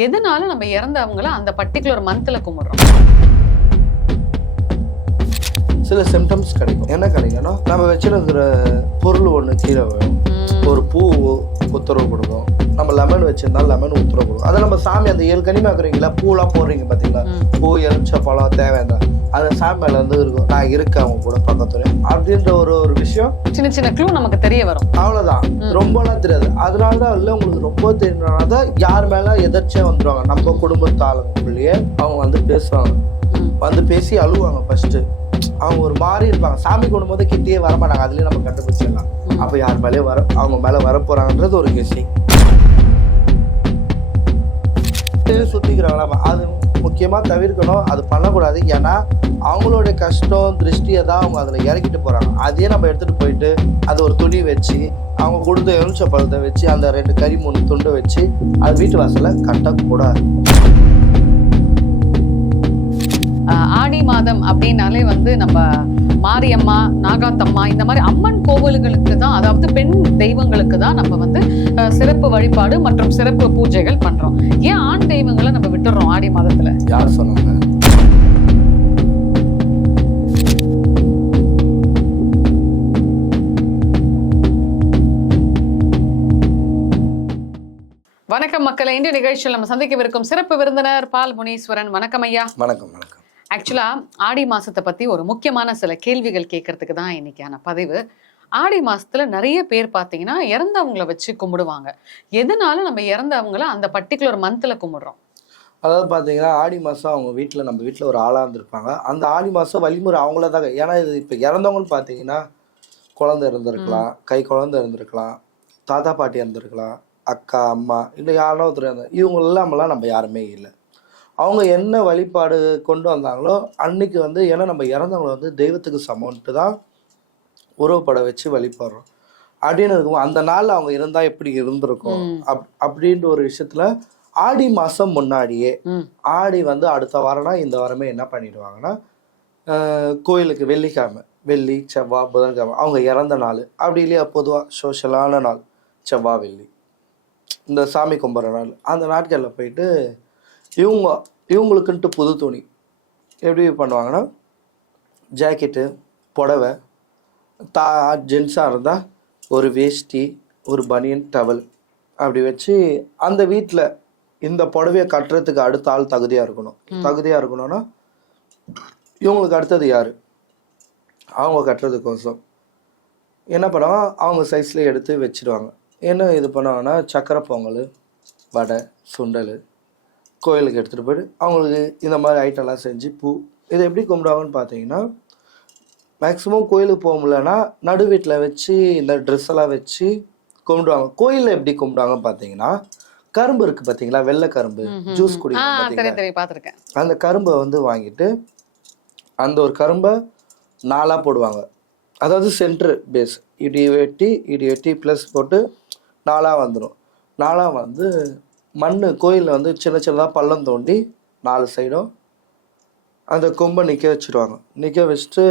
எதனால நம்ம இறந்தவங்கள அந்த பர்டிகுலர் மந்த்ல கும்பிடுறோம்? சில சிம்டம்ஸ் கிடைக்கும். என்ன கிடைக்கும்னா, நம்ம வச்சிருக்கிற பொருள் ஒன்று கீழே விழும். ஒரு பூ உத்தரவு கொடுக்கும். நம்ம லெமன் வச்சிருந்தா லெமன் உத்தரவு கொடுக்கும். அதை நம்ம சாமி அந்த 7 கனி பார்க்குறீங்களா, பூலாம் போடுறீங்க பார்த்தீங்களா, பூ எலுமிச்சை பழம் தேவையான அந்த சாமி மேலே வந்து இருக்கும், நான் இருக்கேன் அவங்க கூட பக்கத்துல அப்படின்ற ஒரு விஷயம். சின்ன சின்ன க்ளூ நமக்கு தெரிய வரும். அவ்வளோதான், ரொம்பலாம் தெரியாது. அதனால தான் இல்லை உங்களுக்கு ரொம்ப தெரியணும்னா தான் யார் மேலே எதர்ச்சியாக வந்துடுவாங்க. நம்ம குடும்பத்து ஆளுங்களுக்குள்ளேயே அவங்க வந்து பேசுவாங்க, வந்து பேசி அழுவாங்க. ஃபர்ஸ்ட் அவங்க ஒரு மாதிரி இருப்பாங்க. சாமி குடும்போது கிட்டேயே வரமாட்டாங்க, அதுலேயே நம்ம கண்டுபிடிச்சிடலாம். அப்போ யார் மேலேயே அவங்க மேலே வரப்போகிறாங்கன்றது ஒரு கெஸ்ஸிங். சுற்றிக்கிறாங்களா, அது முக்கியமாக தவிர்க்கணும். அது பண்ணக்கூடாது. ஏன்னா அவங்களுடைய கஷ்டம் திருஷ்டியை தான் அவங்க அதில் இறக்கிட்டு போகிறாங்க. அதையே நம்ம எடுத்துகிட்டு போயிட்டு அது ஒரு துணி வச்சு அவங்க கொடுத்த எலுமிச்சை பழத்தை வச்சு அந்த 2 கறி 3 துண்டை வச்சு அது வீட்டு வாசலை கட்டக்கூடாது. ஆடி மாதம் அப்படின்னாலே வந்து நம்ம மாரியம்மா, நாகாத்தம்மா, இந்த மாதிரி அம்மன் கோவில்களுக்கு தான், அதாவது பெண் தெய்வங்களுக்கு தான் நம்ம வந்து சிறப்பு வழிபாடு மற்றும் சிறப்பு பூஜைகள் பண்றோம். ஏன் ஆண் தெய்வங்களை நம்ம விட்டுறோம் ஆடி மாதத்துல? யார் சொன்னாங்க? வணக்கம் மக்களை, இன்றைய நிகழ்ச்சியில் நம்ம சந்திக்கவிருக்கும் சிறப்பு விருந்தினர் பால் முனீஸ்வரன். வணக்கம் ஐயா. வணக்கம். வணக்கம். ஆக்சுவலா ஆடி மாசத்தை பத்தி ஒரு முக்கியமான சில கேள்விகள் கேட்கறதுக்கு தான் இன்னைக்கான பதிவு. ஆடி மாசத்துல நிறைய பேர் பாத்தீங்கன்னா இறந்தவங்களை வச்சு கும்பிடுவாங்க. எதனால நம்ம இறந்தவங்களை அந்த பர்டிகுலர் மந்த்ல கும்பிடுறோம்? அதாவது பார்த்தீங்கன்னா ஆடி மாதம் அவங்க வீட்டில், நம்ம வீட்டில் ஒரு ஆளாக இருந்திருப்பாங்க. அந்த ஆடி மாதம் வழிமுறை அவங்கள தான். ஏன்னா இது இப்போ இறந்தவங்கன்னு பார்த்தீங்கன்னா குழந்தை இருந்திருக்கலாம், கை குழந்தை இருந்திருக்கலாம், தாத்தா பாட்டி இருந்திருக்கலாம், அக்கா அம்மா, இல்லை யாரோ ஒருத்தர் இருந்தாங்க. இவங்க இல்லாமலாம் நம்ம யாருமே இல்லை. அவங்க என்ன வழிபாடு கொண்டு வந்தாங்களோ அன்னைக்கு வந்து, ஏன்னா நம்ம இறந்தவங்களை வந்து தெய்வத்துக்கு சமம்ன்ட்டு தான் உறவுப்பட வச்சு வழிபடுறோம் அப்படின்னு இருக்கும். அந்த நாள் அவங்க இருந்தால் எப்படி இருந்திருக்கும் அப்படின்ற ஒரு விஷயத்துல ஆடி மாதம் முன்னாடியே, ஆடி வந்து அடுத்த வாரம்னா இந்த வாரமே என்ன பண்ணிடுவாங்கன்னா, கோயிலுக்கு வெள்ளிக்கிழமை, வெள்ளி செவ்வாய் புதன்கிழமை அவங்க இறந்த நாள், அப்படி இல்லையா பொதுவாக சோஷியலான நாள் செவ்வாய் வெள்ளி, இந்த சாமி கும்பிட்ற நாள், அந்த நாட்களில் போயிட்டு இவங்களுக்குன்ட்டு புது துணி எப்படி பண்ணுவாங்கன்னா, ஜாக்கெட்டு, புடவை, ஜென்ஸாக இருந்தால் ஒரு வேஷ்டி, ஒரு பனியன், டவல் அப்படி வச்சு அந்த வீட்டில் இந்த புடவையை கட்டுறதுக்கு அடுத்த ஆள் தகுதியாக இருக்கணும்னா இவங்களுக்கு அடுத்தது யார், அவங்க கட்டுறதுக்கோசம் என்ன பண்ணுவாங்க, அவங்க சைஸில் எடுத்து வச்சுடுவாங்க. என்ன இது பண்ணுவாங்கன்னா, சக்கரை பொங்கல், வடை, சுண்டல் கோயிலுக்கு எடுத்துகிட்டு போய்ட்டு அவங்களுக்கு இந்த மாதிரி ஐட்டம்லாம் செஞ்சு பூ. இதை எப்படி கும்பிடுவாங்கன்னு பார்த்தீங்கன்னா, மேக்ஸிமம் கோயிலுக்கு போக முடியலன்னா நடு வீட்டில் வச்சு இந்த ட்ரெஸ் எல்லாம் வச்சு கும்பிடுவாங்க. கோயிலில் எப்படி கும்பிடுவாங்கன்னு பார்த்தீங்கன்னா, கரும்பு இருக்குது பார்த்தீங்களா, வெள்ளை கரும்பு, ஜூஸ் குடிக்கிறேன், அந்த கரும்பை வந்து வாங்கிட்டு அந்த ஒரு கரும்பை 4 போடுவாங்க. அதாவது சென்ட்ரு பேஸ் இடி வெட்டி ப்ளஸ் போட்டு 4 வந்துடும். 4 வந்து மண் கோயிலில் வந்து சின்ன சின்னதாக பள்ளம் தோண்டி 4 சைடும் அந்த கொம்பை நிற்க வச்சுருவாங்க. நிற்க வச்சுட்டு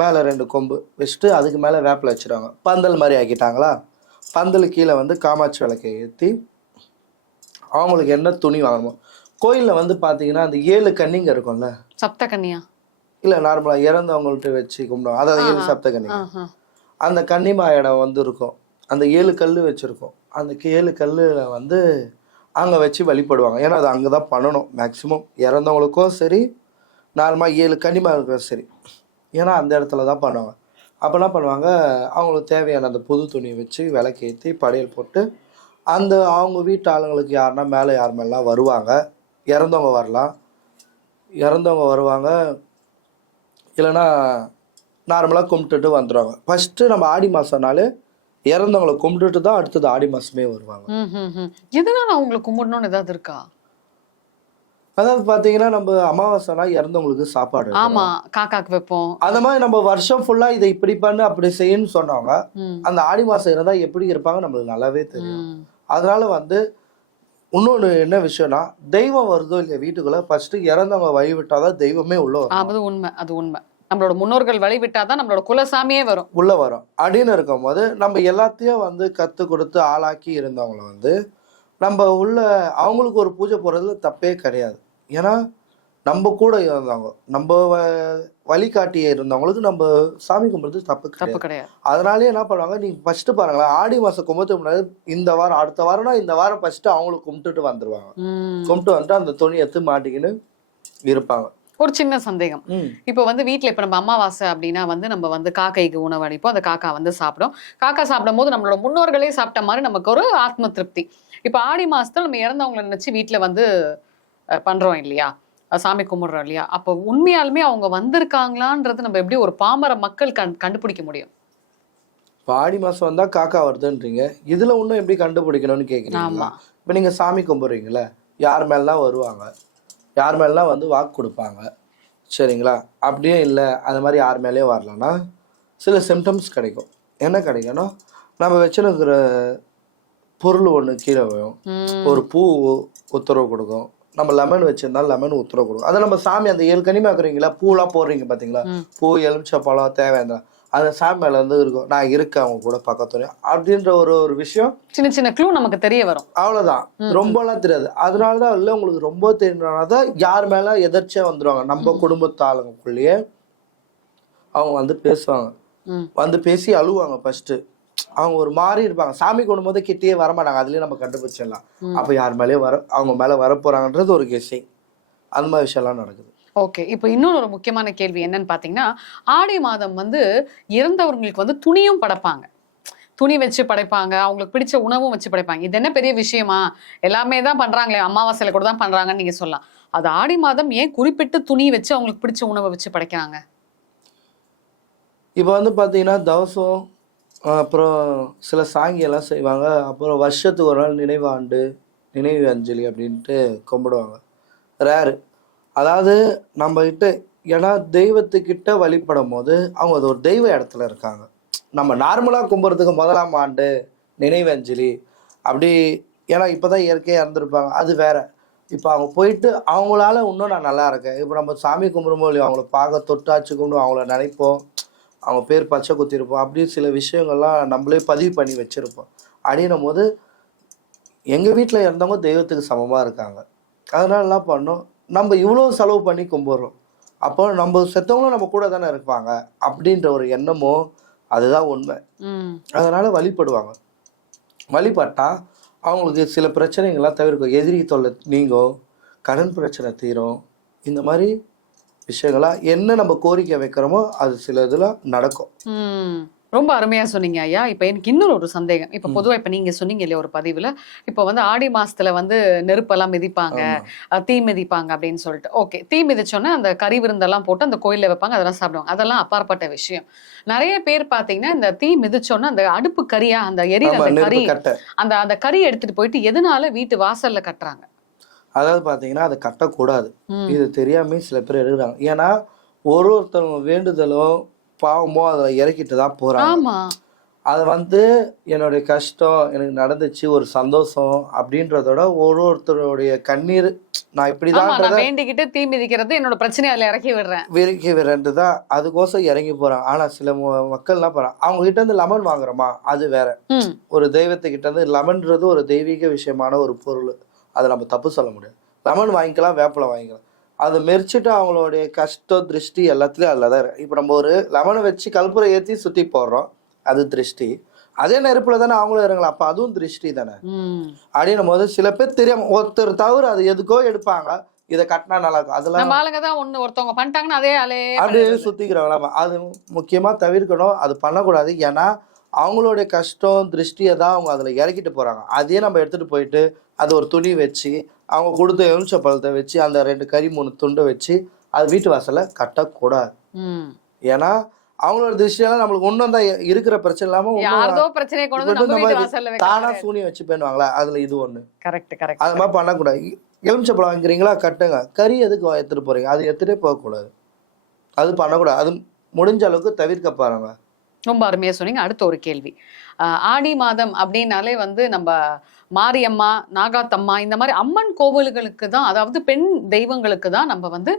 மேலே 2 கொம்பு வச்சுட்டு அதுக்கு மேலே வேப்பில் வச்சுருவாங்க. பந்தல் மாதிரி ஆக்கிட்டாங்களா, பந்தல் கீழே வந்து காமாட்சி விளக்கை ஏற்றி அவங்களுக்கு என்ன துணி வாங்கணுமோ. கோயிலில் வந்து பார்த்தீங்கன்னா அந்த 7 கன்னிங்க இருக்கும்ல, சப்த கன்னியா இல்லை நார்மலாக இறந்தவங்கள்ட்ட வச்சு கும்பிடுவாங்க, அதாவது 7 சப்த கன்னிங்க. அந்த கன்னிமா இடம் வந்து இருக்கும், அந்த 7 கல் வச்சுருக்கோம். அந்த 7 கல்லில் வந்து அங்கே வச்சு வழிபடுவாங்க. ஏன்னா அது அங்கே தான் பண்ணணும் மேக்ஸிமம், இறந்தவங்களுக்கும் சரி நார்மலாக 7 கன்னிமா இருக்கிற சரி, ஏன்னா அந்த இடத்துல தான் பண்ணுவாங்க. அப்போ என்ன பண்ணுவாங்க, அவங்களுக்கு தேவையான அந்த புது துணியை வச்சு விளக்கேற்றி படையல் போட்டு அந்த அவங்க வீட்டு ஆளுங்களுக்கு யாருன்னா மேலே யார் மேலாம் வருவாங்க, இறந்தவங்க வருவாங்க, இல்லைன்னா நார்மலாக கும்பிட்டுட்டு வந்துடுவாங்க. ஃபஸ்ட்டு நம்ம ஆடி மாதம்னாலே இறந்தவங்களை கும்பிட்டுட்டு தான் அடுத்தது ஆடி மாதமே வருவாங்க. எதனால அவங்களை கும்பிடணும்னு ஏதாவது இருக்கா? அதாவது பார்த்தீங்கன்னா, நம்ம அமாவாசைனா இறந்தவங்களுக்கு சாப்பாடு, ஆமா, காக்காக்கு வைப்போம். அந்த மாதிரி நம்ம வருஷம் ஃபுல்லாக இதை இப்படி பண்ணு அப்படி செய்யணும்னு சொன்னவங்க அந்த ஆடி மாதம் இருந்தால் எப்படி இருப்பாங்க நம்மளுக்கு நல்லாவே தெரியும். அதனால வந்து இன்னொன்று என்ன விஷயம்னா, தெய்வம் வருதோ இல்லையா வீட்டுக்குள்ள, ஃபர்ஸ்ட் இறந்தவங்க வழிவிட்டாதான் தெய்வமே உள்ள வரும். அது உண்மை, அது உண்மை. நம்மளோட முன்னோர்கள் வழிவிட்டாதான் நம்மளோட குலசாமியே உள்ள வரும் அப்படின்னு இருக்கும் போது நம்ம எல்லாத்தையும் வந்து கற்றுக் கொடுத்து ஆளாக்கி இருந்தவங்களை வந்து நம்ம உள்ள அவங்களுக்கு ஒரு பூஜை போடுறதுல தப்பே கிடையாது. ஏன்னா நம்ம கூட இருந்தாங்க, நம்ம வழிகாட்டியே இருந்தவங்களுக்கு நம்ம சாமி கும்பிடுறது தப்பு தப்பு கிடையாது. கிடையாது. அதனாலே என்ன பண்ணுவாங்க, நீங்க ஃபர்ஸ்ட் பாருங்களேன், ஆடி மாசம் கும்பிட்டு முன்னாடி இந்த வாரம் அடுத்த வாரம்னா இந்த வாரம் ஃபர்ஸ்ட் அவங்களுக்கு கும்பிட்டுட்டு வந்துருவாங்க. கும்பிட்டு வந்துட்டு அந்த துணி எடுத்து மாட்டிக்கின்னு இருப்பாங்க. ஒரு சின்ன சந்தேகம், இப்போ வந்து வீட்டுல இப்ப நம்ம அமாவாசை அப்படின்னா வந்து நம்ம வந்து காக்கைக்கு உணவு அளிப்போம், அந்த காக்கா வந்து சாப்பிடும். காக்கா சாப்பிடும் போது நம்மளோட முன்னோர்களே சாப்பிட்ட மாதிரி நமக்கு ஒரு ஆத்ம திருப்தி. இப்ப ஆடி மாசத்துல நம்ம இறந்தவங்களை நினைச்சு வீட்டுல வந்து பண்றோம் இல்லையா, சாமி கும்பிடுறோம் இல்லையா, அப்போ உண்மையாலுமே அவங்க வந்திருக்காங்களான்றது நம்ம எப்படி ஒரு பாமர மக்கள் கண்டுபிடிக்க முடியும்? இப்போ ஆடி மாசம் வந்தா காக்கா வருதுன்றீங்க, இதுல இன்னும் எப்படி கண்டுபிடிக்கணும்னு கேக்குறீங்களா? இப்ப நீங்க சாமி கும்பிடுறீங்களா, யார் மேலாம் வருவாங்க, யார் மேலாம் வந்து வாக்கு கொடுப்பாங்க, சரிங்களா? அப்படியே இல்லை அது மாதிரி யார் மேலேயும் வரலன்னா சில சிம்டம்ஸ் கிடைக்கும். என்ன கிடைக்கும்னா, நம்ம வச்சுருக்கிற பொருள் ஒன்று கீழே விழும், ஒரு பூ உத்தரவு கொடுக்கும், நம்ம லெமன் வச்சிருந்தாலும் லெமன் உத்தரவு கொடுக்கும். அதை நம்ம சாமி அந்த 7 கனி ஆக்குறீங்களா, பூலாம் போடுறீங்க பார்த்தீங்களா, பூ எலுமிச்சை பழம் தேவையான அந்த சாமி மேல இருந்து இருக்கும், நான் இருக்கேன் அவங்க கூட பக்கத்துல அப்படின்ற ஒரு விஷயம், சின்ன சின்ன க்ளூ நமக்கு தெரிய வரும். அவ்வளவுதான், ரொம்பலாம் தெரியாது. அதனாலதான் இல்லை உங்களுக்கு ரொம்ப தெரிஞ்சதான் யார் மேல எதிர்ச்சியா வந்துடுவாங்க. நம்ம குடும்பத்து ஆளுங்களுக்குள்ளேயே அவங்க வந்து பேசுவாங்க, வந்து பேசி அழுவாங்க. ஃபர்ஸ்ட் அவங்க ஒரு மாதிரி இருப்பாங்க, சாமி குடும்பத்தை கிட்டேயே வரமாட்டாங்க, அதுலயே நம்ம கண்டுபிடிச்சிடலாம். அப்ப யார் மேலேயே அவங்க மேல வரப்போறாங்கன்றது ஒரு கெஸ்ஸிங். அந்த மாதிரி விஷயம்லாம் நடக்குது. ஓகே, இப்போ இன்னொரு ஒரு முக்கியமான கேள்வி என்னன்னு பாத்தீங்கன்னா, ஆடி மாதம் வந்து இறந்தவர்களுக்கு வந்து துணியும் படைப்பாங்க, துணி வச்சு படைப்பாங்க, அவங்களுக்கு பிடிச்ச உணவும் வச்சு படைப்பாங்க. இது என்ன பெரிய விஷயமா, எல்லாமே தான் பண்றாங்களே, அமாவாசையில கூட தான் பண்றாங்கன்னு நீங்க சொல்லலாம். அது ஆடி மாதம் ஏன் குறிப்பிட்டு துணி வச்சு அவங்களுக்கு பிடிச்ச உணவை வச்சு படைக்கிறாங்க? இப்போ வந்து பாத்தீங்கன்னா தவசம், அப்புறம் சில சாங்கியெல்லாம் செய்வாங்க, அப்புறம் வருஷத்துக்கு ஒரு நாள் நினைவாண்டு நினைவு அஞ்சலி அப்படின்ட்டு கும்பிடுவாங்க. ரேரு, அதாவது நம்ம கிட்ட, ஏன்னா தெய்வத்துக்கிட்ட வழிபடும் போது அவங்க அது ஒரு தெய்வ இடத்துல இருக்காங்க. நம்ம நார்மலாக கும்பிட்றதுக்கு முதலாம் ஆண்டு நினைவஞ்சலி அப்படி, ஏன்னா இப்போதான் இயற்கையாக இறந்துருப்பாங்க, அது வேற. இப்போ அவங்க போயிட்டு அவங்களால இன்னும் நான் நல்லா இருக்கேன், இப்போ நம்ம சாமி கும்பிடும்போது இல்லையோ அவங்கள பார்க்க தொட்டாச்சு கும்பிடுவோம், அவங்கள நினைப்போம், அவங்க பேர் பச்சை குத்திருப்போம், அப்படி சில விஷயங்கள்லாம் நம்மளே பதிவு பண்ணி வச்சுருப்போம். அப்படின்னும் போது எங்கள் வீட்டில் இருந்தவங்க தெய்வத்துக்கு சமமாக இருக்காங்க. அதனால என்ன பண்ணோம், நம்ம இவ்வளோ செலவு பண்ணி கும்பிட்றோம், அப்போ நம்ம செத்தவங்களும் நம்ம கூட தானே இருப்பாங்க அப்படின்ற ஒரு எண்ணமோ, அதுதான் உண்மை. அதனால வழிபடுவாங்க. வழிபட்டா அவங்களுக்கு சில பிரச்சனைகள்லாம் தவிர்க்கும், எதிரி தொல்லை நீங்கும், கடன் பிரச்சனை தீரும். இந்த மாதிரி விஷயங்களா என்ன நம்ம கோரிக்கை வைக்கிறோமோ அது சில இதெல்லாம் நடக்கும். ரொம்ப அருமையா சொன்னீங்க ஐயா. இப்ப எனக்கு இன்னொரு ஒரு சந்தேகம். இப்ப பொதுவா இப்ப நீங்க சொன்னீங்க இல்லையா ஒரு பதிவுல, இப்ப வந்து ஆடி மாசத்துல வந்து நெருப்பெல்லாம் மிதிப்பாங்க, தீ மிதிப்பாங்க அப்படின்னு சொல்லிட்டு. ஓகே, தீ மிதிச்சோன்னா அந்த கறி விருந்தெல்லாம் போட்டு அந்த கோயில்ல வைப்பாங்க, அதெல்லாம் சாப்பிடுவாங்க, அதெல்லாம் அப்பாற்பட்ட விஷயம். நிறைய பேர் பாத்தீங்கன்னா இந்த தீ மிதிச்சோன்னா அந்த அடுப்பு கறியா, அந்த எரியிற அந்த கறி, அந்த கறி எடுத்துட்டு போயிட்டு எதனால வீட்டு வாசல்ல கட்டுறாங்க? அதாவது பாத்தீங்கன்னா அதை கட்டக்கூடாது, இது தெரியாம சில பேர் எடுக்கிறாங்க. ஏன்னா ஒருத்தவங்க வேண்டுதலும் பாவமோ அதில் இறக்கிட்டு தான் போறாங்க. அது வந்து என்னுடைய கஷ்டம் எனக்கு நடந்துச்சு, ஒரு சந்தோஷம் அப்படின்றதோட ஒருத்தருடைய கண்ணீர், நான் இப்படிதான் வேண்டிக்கிட்டு தீ மிதிக்கிறது என்னோட பிரச்சனை அதுல இறக்கி விடுறேன்ட்டு தான் அதுக்கோசம் இறங்கி போறாங்க. ஆனா சில மக்கள் எல்லாம் போறாங்க, அவங்க கிட்ட இருந்து லெமன் வாங்குறோமா அது வேற. ஒரு தெய்வத்துக்கிட்ட இருந்து லெமன்றது ஒரு தெய்வீக விஷயமான ஒரு பொருள், அதை நம்ம தப்பு சொல்ல முடியாது. லெமன் வாங்கிக்கலாம், வேப்பிலை வாங்கிக்கலாம், அதை மெரிச்சிட்டு அவங்களுடைய கஷ்டம் திருஷ்டி எல்லாத்துலேயும் அதில் தான் இருக்கு. இப்போ நம்ம ஒரு லெமனை வச்சு கற்பூரை ஏற்றி சுற்றி போடுறோம், அது திருஷ்டி. அதே நெருப்புல தானே அவங்களும் இறங்கலாம், அப்போ அதுவும் திருஷ்டி தானே. அப்படின்னும் போது சில பேர் தெரியாம ஒருத்தர் தவிர அது எதுக்கோ எடுப்பாங்க, இதை கட்டினா நல்லா இருக்கும், அதெல்லாம் ஒருத்தவங்க பண்ணிட்டாங்கன்னா அதே அப்படியே சுத்திக்கிறாங்களா. அது முக்கியமா தவிர்க்கணும், அது பண்ணக்கூடாது. ஏன்னா அவங்களுடைய கஷ்டம் திருஷ்டியை தான் அவங்க அதில் இறக்கிட்டு போறாங்க. அதையே நம்ம எடுத்துட்டு போயிட்டு அது ஒரு துணி வச்சு அவங்க கொடுத்த எலுமிச்சை பழத்தை வச்சு அந்த 2 கறி 3 துண்டை வச்சு அது வீட்டு வாசல்ல கட்டக்கூடாது. ஏன்னா அவங்களோட திருஷ்டியெல்லாம் நம்மளுக்கு ஒன்றும் தான் இருக்கிற பிரச்சனை இல்லாம தானா சூனியம் வச்சு பண்ணுவாங்களா, அதுல இது ஒண்ணு. அது மாதிரி பண்ணக்கூடாது. எலுமிச்சை பழம் வாங்குறீங்களா, கட்டுங்க. கறி எதுக்கு எடுத்துட்டு போறீங்க, அது எடுத்துட்டே போகக்கூடாது, அது பண்ணக்கூடாது. அது முடிஞ்ச அளவுக்கு தவிர்க்க பாருங்க. ரொம்ப அருமையா சொன்னீங்க. அடுத்த ஒரு கேள்வி, ஆடி மாதம் அப்படின்னாலே வந்து நம்ம மாரியம்மா, நாகாத்தம்மா, இந்த மாதிரி அம்மன் கோவில்களுக்கு தான், அதாவது பெண் தெய்வங்களுக்கு தான் நம்ம வந்து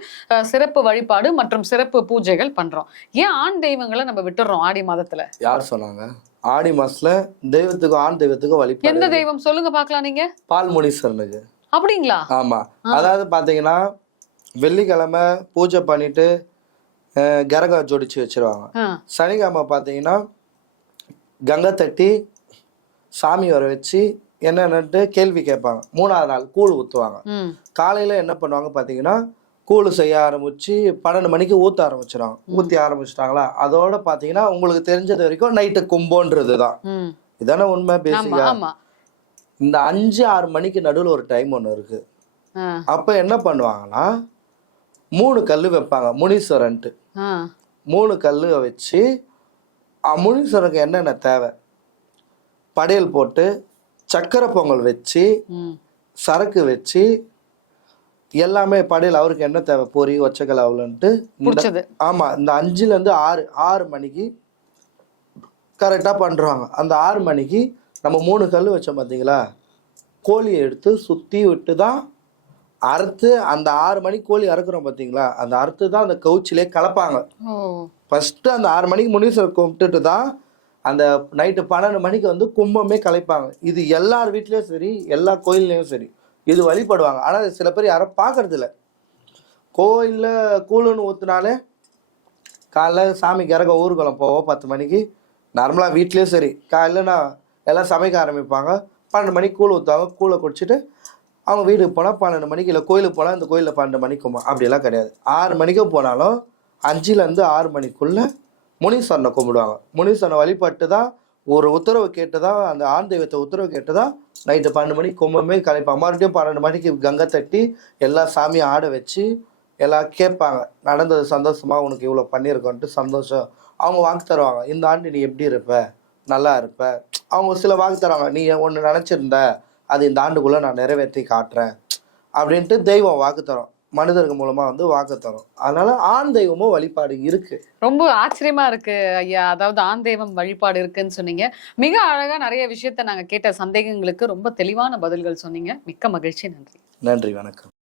சிறப்பு வழிபாடு மற்றும் சிறப்பு பூஜைகள் பண்றோம். ஏன் ஆண் தெய்வங்களை நம்ம விட்டுறோம் ஆடி மாதத்துல? யார் சொன்னாங்க? ஆடி மாசத்துல தெய்வத்துக்கும் ஆண் தெய்வத்துக்கும் எந்த வழிபாடு. தெய்வம் சொல்லுங்க பார்க்கலாம் நீங்க? பால் முனீஸ்வரனுக்கு. அப்படிங்களா? ஆமா, அதாவது பாத்தீங்கன்னா வெள்ளிக்கிழமை பூஜை பண்ணிட்டு கரகம் ஜோடிச்சு வச்சிருவாங்க. சனிக்கிழமை பாத்தீங்கன்னா கங்கை தட்டி சாமி வர வச்சு என்னன்னுட்டு கேள்வி கேட்பாங்க. 3ஆவது நாள் கூழ் ஊற்றுவாங்க. காலையில் என்ன பண்ணுவாங்க பார்த்தீங்கன்னா கூழ் செய்ய ஆரம்பிச்சு 12 மணிக்கு ஊற்ற ஆரம்பிச்சிடுவாங்க. ஊற்றி ஆரம்பிச்சிட்டாங்களா அதோட பார்த்தீங்கன்னா உங்களுக்கு தெரிஞ்சது வரைக்கும் நைட்டு கும்போன்றது தான். இதானே உண்மை பேசிக்கா. இந்த 5-6 மணிக்கு நடுவில் ஒரு டைம் ஒன்று இருக்கு. அப்போ என்ன பண்ணுவாங்கன்னா 3 கல் வைப்பாங்க முனீஸ்வரன்ட்டு. 3 கல் வச்சு முனீஸ்வரனுக்கு என்னென்ன தேவை படையல் போட்டு சக்கரை பொங்கல் வச்சு சரக்கு வச்சு எல்லாமே படையல் அவருக்கு என்ன தேவை பொரி ஒச்சக்கல் அவ்வளோன்ட்டு. ஆமா, இந்த 5லேருந்து 6 மணிக்கு கரெக்டாக பண்ணுறாங்க. அந்த 6 மணிக்கு நம்ம 3 கல் வச்சோம் பார்த்தீங்களா, கோழியை எடுத்து சுற்றி விட்டு தான் அறுத்து அந்த 6 மணிக்கு கோழி அறுக்கிறோம் பார்த்தீங்களா, அந்த அறுத்து தான் அந்த கவுச்சிலே கலப்பாங்க. ஃபஸ்ட்டு அந்த 6 மணிக்கு முனீஸ்வரர் கும்பிட்டுட்டு தான் அந்த நைட்டு 12 மணிக்கு வந்து கும்பமே கலைப்பாங்க. இது எல்லார் வீட்லேயும் சரி, எல்லா கோயில்லையும் சரி இது வழிபடுவாங்க. ஆனால் சில பேர் யாரும் பார்க்கறது இல்லை. கோயிலில் கூழுன்னு ஊற்றுனாலே காலைல சாமி கரக ஊர்வலம் போவோம் 10 மணிக்கு. நார்மலாக வீட்லேயும் சரி காலையில் நான் எல்லாம் சமைக்க ஆரம்பிப்பாங்க. 12 மணிக்கு கூழ் ஊற்றுவாங்க. கூழை குடிச்சிட்டு அவங்க வீட்டுக்கு போனால் 12 மணிக்கு, இல்லை கோயிலுக்கு போனால் இந்த கோயிலில் 12 மணிக்கு கும்பம் அப்படியெல்லாம் கிடையாது. 6 மணிக்கும் போனாலும் 5லேருந்து 6 மணிக்குள்ளே முனீஸ்வரனை கும்பிடுவாங்க. முனீஸ்வரனை வழிபட்டு தான் ஒரு உத்தரவு கேட்டு தான் அந்த ஆண் தெய்வத்தை உத்தரவு கேட்டு தான் நைட்டு 12 மணிக்கு கும்பமே கலைப்பாங்க. மறுபடியும் 12 மணிக்கு கங்கை தட்டி எல்லா சாமியும் ஆட வச்சு எல்லாம் கேட்பாங்க. நடந்தது சந்தோஷமா, உனக்கு இவ்வளோ பண்ணியிருக்கோன்ட்டு சந்தோஷம். அவங்க வாக்கு தருவாங்க. இந்த ஆண்டு நீ எப்படி இருப்ப, நல்லா இருப்ப. அவங்க சில வாக்கு தருவாங்க. நீ ஒன்று நினச்சிருந்த அது இந்த ஆண்டுக்குள்ளே நான் நிறைவேற்றி காட்டுறேன் அப்படின்ட்டு தெய்வம் வாக்கு தரும். மனிதர்கள் மூலமா வந்து வாக்கு தரும். அதனால ஆண் தெய்வமும் வழிபாடு இருக்கு. ரொம்ப ஆச்சரியமா இருக்கு ஐயா. அதாவது ஆண் தெய்வம் வழிபாடு இருக்குன்னு சொன்னீங்க. மிக அழகா நிறைய விஷயத்த நாங்க கேட்ட சந்தேகங்களுக்கு ரொம்ப தெளிவான பதில்கள் சொன்னீங்க. மிக்க மகிழ்ச்சி. நன்றி. நன்றி, வணக்கம்.